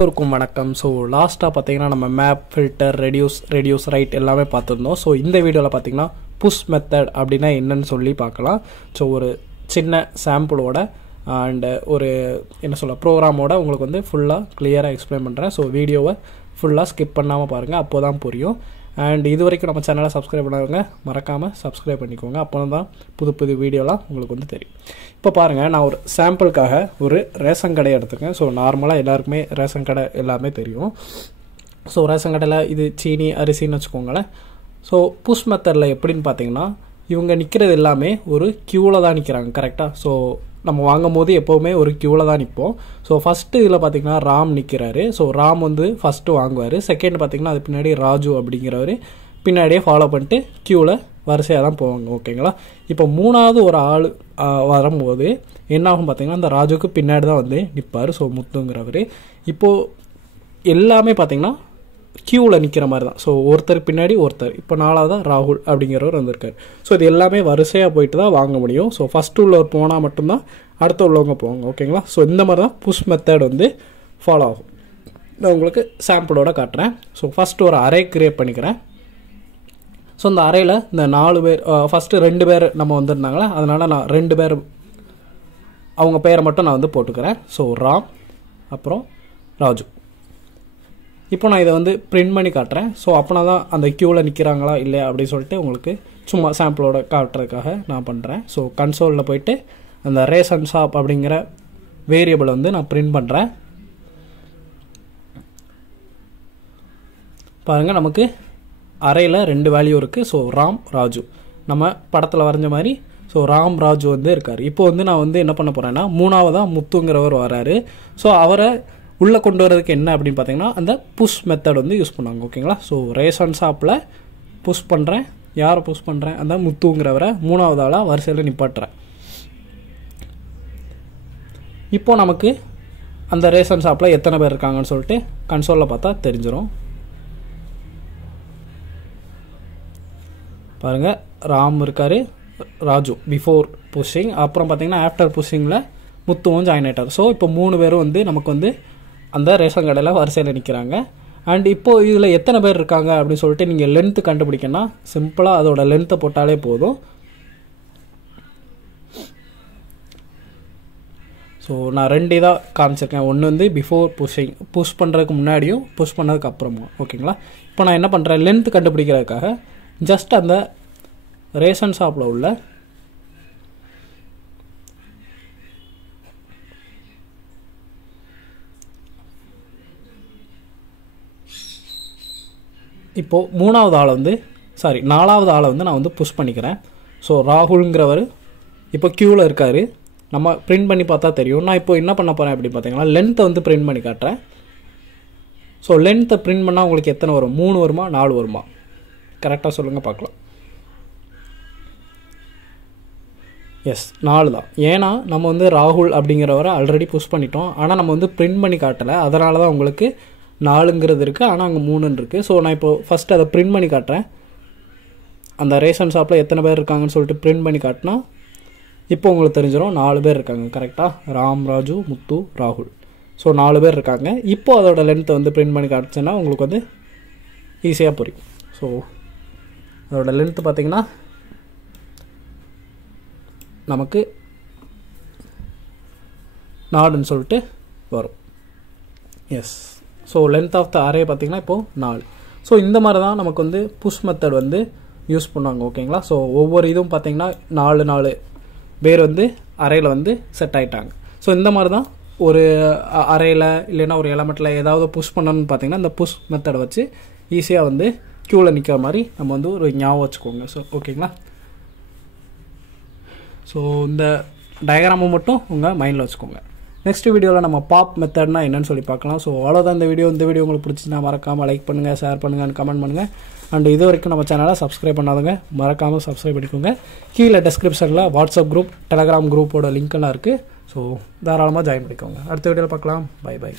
எல்லோருக்கும் வணக்கம். ஸோ லாஸ்ட்டாக பார்த்தீங்கன்னா நம்ம மேப், ஃபில்டர், ரெடியூஸ் ரைட் எல்லாமே பார்த்துருந்தோம். ஸோ இந்த வீடியோவில் பார்த்தீங்கன்னா புஷ் மெத்தட் அப்படின்னா என்னன்னு சொல்லி பார்க்கலாம். ஸோ ஒரு சின்ன சாம்பிளோட அண்டு ஒரு ப்ரோக்ராமோட உங்களுக்கு வந்து ஃபுல்லாக கிளியராக எக்ஸ்பிளைன் பண்ணுறேன். ஸோ வீடியோவை ஃபுல்லாக ஸ்கிப் பண்ணாமல் பாருங்கள், அப்போ தான் புரியும். அண்ட் இது வரைக்கும் நம்ம சேனலை சப்ஸ்கிரைப் பண்ணாதவங்க மறக்காமல் சப்ஸ்கிரைப் பண்ணிக்கோங்க, அப்போ தான் புது வீடியோலாம் உங்களுக்கு வந்து தெரியும். இப்போ பாருங்கள், நான் ஒரு சாம்பிளுக்காக ஒரு ரேஷன் கடை எடுத்துக்கேன். ஸோ நார்மலாக எல்லாருக்குமே ரேஷன் கடை எல்லாமே தெரியும். ஸோ ரேஷன் கடையில் இது சீனி, அரிசின்னு வச்சுக்கோங்களேன். ஸோ புஷ் மெத்தடில் எப்படின்னு பார்த்தீங்கன்னா, இவங்க நிற்கிறது எல்லாமே ஒரு க்யூவில் தான் நிற்கிறாங்க, கரெக்டாக. ஸோ நம்ம வாங்கும் போது எப்போவுமே ஒரு க்யூவில் தான் நிற்போம். ஸோ ஃபஸ்ட்டு இதில் பார்த்தீங்கன்னா ராம் நிற்கிறாரு. ஸோ ராம் வந்து ஃபஸ்ட்டு வாங்குவார். செகண்ட் பார்த்தீங்கன்னா அது பின்னாடி ராஜு அப்படிங்கிறவர் பின்னாடியே ஃபாலோ பண்ணிட்டு க்யூவில் வரிசையாக தான் போவாங்க, ஓகேங்களா. இப்போ மூணாவது ஒரு ஆள் வரும்போது என்ன ஆகும் பார்த்தீங்கன்னா, அந்த ராஜுக்கு பின்னாடி தான் வந்து நிற்பார். ஸோ முத்துங்கிறவர் இப்போது எல்லாமே பார்த்தீங்கன்னா க்யூவில் நிற்கிற மாதிரி தான். ஸோ ஒருத்தர் பின்னாடி ஒருத்தர். இப்போ நாலாவதாக ராகுல் அப்படிங்கிறவர் வந்திருக்கார். ஸோ இது எல்லாமே வரிசையாக போயிட்டு தான் வாங்க முடியும். ஸோ ஃபஸ்ட்டு உள்ளவர் போனால் மட்டும்தான் அடுத்த உள்ளவங்க போவாங்க, ஓகேங்களா. ஸோ இந்த மாதிரி தான் புஷ் மெத்தட் வந்து ஃபாலோ ஆகும். நான் உங்களுக்கு சாம்பிளோட காட்டுறேன். ஸோ ஃபஸ்ட்டு ஒரு அரே க்ரியேட் பண்ணிக்கிறேன். ஸோ இந்த அறையில் இந்த 4 பேர், ஃபஸ்ட்டு 2 பேர் நம்ம வந்திருந்தாங்களே, அதனால் நான் 2 பேர் அவங்க பேரை மட்டும் நான் வந்து போட்டுக்கிறேன். ஸோ ராம் அப்புறம் ராஜு. இப்போ நான் இதை வந்து பிரிண்ட் பண்ணி காட்டுறேன். ஸோ அப்போனா தான் அந்த க்யூவில் நிற்கிறாங்களா இல்லையா அப்படின்னு சொல்லிட்டு உங்களுக்கு சும்மா சாம்பிளோட காட்டுறதுக்காக நான் பண்ணுறேன். ஸோ கன்சோலில் போயிட்டு அந்த ரேஷன் ஷாப் அப்படிங்கிற வேரியபிள் வந்து நான் பிரிண்ட் பண்ணுறேன். பாருங்கள், நமக்கு அறையில் 2 வேல்யூ இருக்குது. ஸோ ராம், ராஜு நம்ம படத்தில் வரைஞ்ச மாதிரி. ஸோ ராம், ராஜு வந்து இருக்கார். இப்போ வந்து நான் வந்து என்ன பண்ண போகிறேன்னா, மூணாவதாக முத்துங்கிறவர் வராரு. ஸோ அவரை உள்ளே கொண்டு வரதுக்கு என்ன அப்படின்னு பார்த்தீங்கன்னா, அந்த புஷ் மெத்தட் வந்து யூஸ் பண்ணுவாங்க, ஓகேங்களா. ஸோ ரேஷன் ஷாப்பில் புஷ் பண்ணுறேன். யாரை புஷ் பண்ணுறேன்? அந்த முத்துங்கிறவரை மூணாவது ஆளாக வரிசையில் நிப்பாட்டுறேன். இப்போ நமக்கு அந்த ரேஷன் ஷாப்பில் எத்தனை பேர் இருக்காங்கன்னு சொல்லிட்டு கன்சோலில் பார்த்தா தெரிஞ்சிடும். பாருங்கள், ராம் இருக்கார், ராஜு பிஃபோர் புஷிங். அப்புறம் பார்த்தீங்கன்னா ஆஃப்டர் புஷிங்கில் முத்துவும் ஜாயின் ஆகிட்டார். ஸோ இப்போ 3 பேரும் வந்து நமக்கு வந்து அந்த ரேஷன் கடையில் வரிசையில் நிற்கிறாங்க. அண்ட் இப்போது இதில் எத்தனை பேர் இருக்காங்க அப்படின்னு சொல்லிட்டு நீங்கள் லென்த்து கண்டுபிடிக்கணும்னா சிம்பிளாக அதோட லென்த்தை போட்டாலே போதும். ஸோ நான் 2 இதாக காமிச்சிருக்கேன். ஒன்று வந்து பிஃபோர் புஷிங், புஷ் பண்ணுறதுக்கு முன்னாடியும் புஷ் பண்ணதுக்கு அப்புறமும், ஓகேங்களா. இப்போ நான் என்ன பண்ணுறேன், லென்த்து கண்டுபிடிக்கிறதுக்காக ஜஸ்ட் அந்த ரேஷன் ஷாப்பில் உள்ள இப்போது 4வது ஆளை வந்து நான் வந்து புஷ் பண்ணிக்கிறேன். ஸோ ராகுல்ங்கிறவர் இப்போ க்யூவில் இருக்கார். நம்ம பிரிண்ட் பண்ணி பார்த்தா தெரியும். நான் இப்போ என்ன பண்ண போகிறேன் அப்படின்னு பார்த்தீங்கன்னா, லென்த்தை வந்து பிரிண்ட் பண்ணி காட்டுறேன். ஸோ லென்த்தை பிரிண்ட் பண்ணால் உங்களுக்கு எத்தனை வரும்? 3 வருமா 4 வருமா? கரெக்டாக சொல்லுங்கள் பார்க்கலாம். எஸ், 4 தான். ஏன்னா நம்ம வந்து ராகுல் அப்படிங்கிறவரை ஆல்ரெடி புஷ் பண்ணிட்டோம். ஆனால் நம்ம வந்து பிரிண்ட் பண்ணி காட்டலை, அதனால தான் உங்களுக்கு 4ங்கிறது இருக்குது, ஆனால் அங்கே 3ன்னு இருக்குது. ஸோ நான் இப்போது ஃபஸ்ட்டு அதை பிரிண்ட் பண்ணி காட்டுறேன். அந்த ரேஷன் ஷாப்பில் எத்தனை பேர் இருக்காங்கன்னு சொல்லிட்டு பிரிண்ட் பண்ணி காட்டினா இப்போ உங்களுக்கு தெரிஞ்சிடும் 4 பேர் இருக்காங்க, கரெக்டாக. ராம், ராஜு, முத்து, ராகுல். ஸோ 4 பேர் இருக்காங்க. இப்போது அதோட லென்த்தை வந்து பிரிண்ட் பண்ணி காட்டுச்சுன்னா உங்களுக்கு வந்து ஈஸியாக புரியும். ஸோ அதோட லென்த்து பார்த்திங்கன்னா நமக்கு 4ன்னு சொல்லிட்டு வரும். Yes, so length of the array பார்த்திங்கன்னா இப்போது 4. ஸோ இந்த மாதிரி தான் நமக்கு வந்து புஷ் மெத்தட் வந்து யூஸ் பண்ணுவாங்க, ஓகேங்களா. ஸோ ஒவ்வொரு இதுவும் பார்த்திங்கன்னா 4 பேர் வந்து அறையில் வந்து செட் ஆகிட்டாங்க. ஸோ இந்த மாதிரி தான் ஒரு அறையில் இல்லைன்னா ஒரு எலமெண்ட்டில் ஏதாவது புஷ் பண்ணணும்னு பார்த்திங்கன்னா இந்த புஷ் மெத்தடை வச்சு ஈஸியாக வந்து க்யூவில் நிற்கிற மாதிரி நம்ம வந்து ஒரு ஞாபகம் வச்சுக்கோங்க. ஸோ ஓகேங்களா. ஸோ இந்த டயக்ராமை மட்டும் உங்கள் மைண்டில் வச்சுக்கோங்க. நெக்ஸ்ட் வீடியோவில் நம்ம பாப் மெத்தட்னா என்னன்னு சொல்லி பார்க்கலாம். ஸோ அவ்வளோதான் இந்த வீடியோ. இந்த வீடியோ உங்களுக்கு பிடிச்சின்னா மறக்காமல் லைக் பண்ணுங்கள், ஷேர் பண்ணுங்கள், கமெண்ட் பண்ணுங்கள். அண்ட் இது வரைக்கும் நம்ம சேனலை சப்ஸ்கிரைப் பண்ணாதவங்க மறக்காமல் சப்ஸ்கிரைப் பண்ணிக்கோங்க. கீழே டெஸ்கிரிப்ஷனில் வாட்ஸ்அப் குரூப், டெலகிராம் குரூப்போட லிங்க்கெல்லாம் இருக்குது. ஸோ தாராளமாக ஜாயின் பண்ணிக்கோங்க. அடுத்த வீடியோவில் பார்க்கலாம். பை.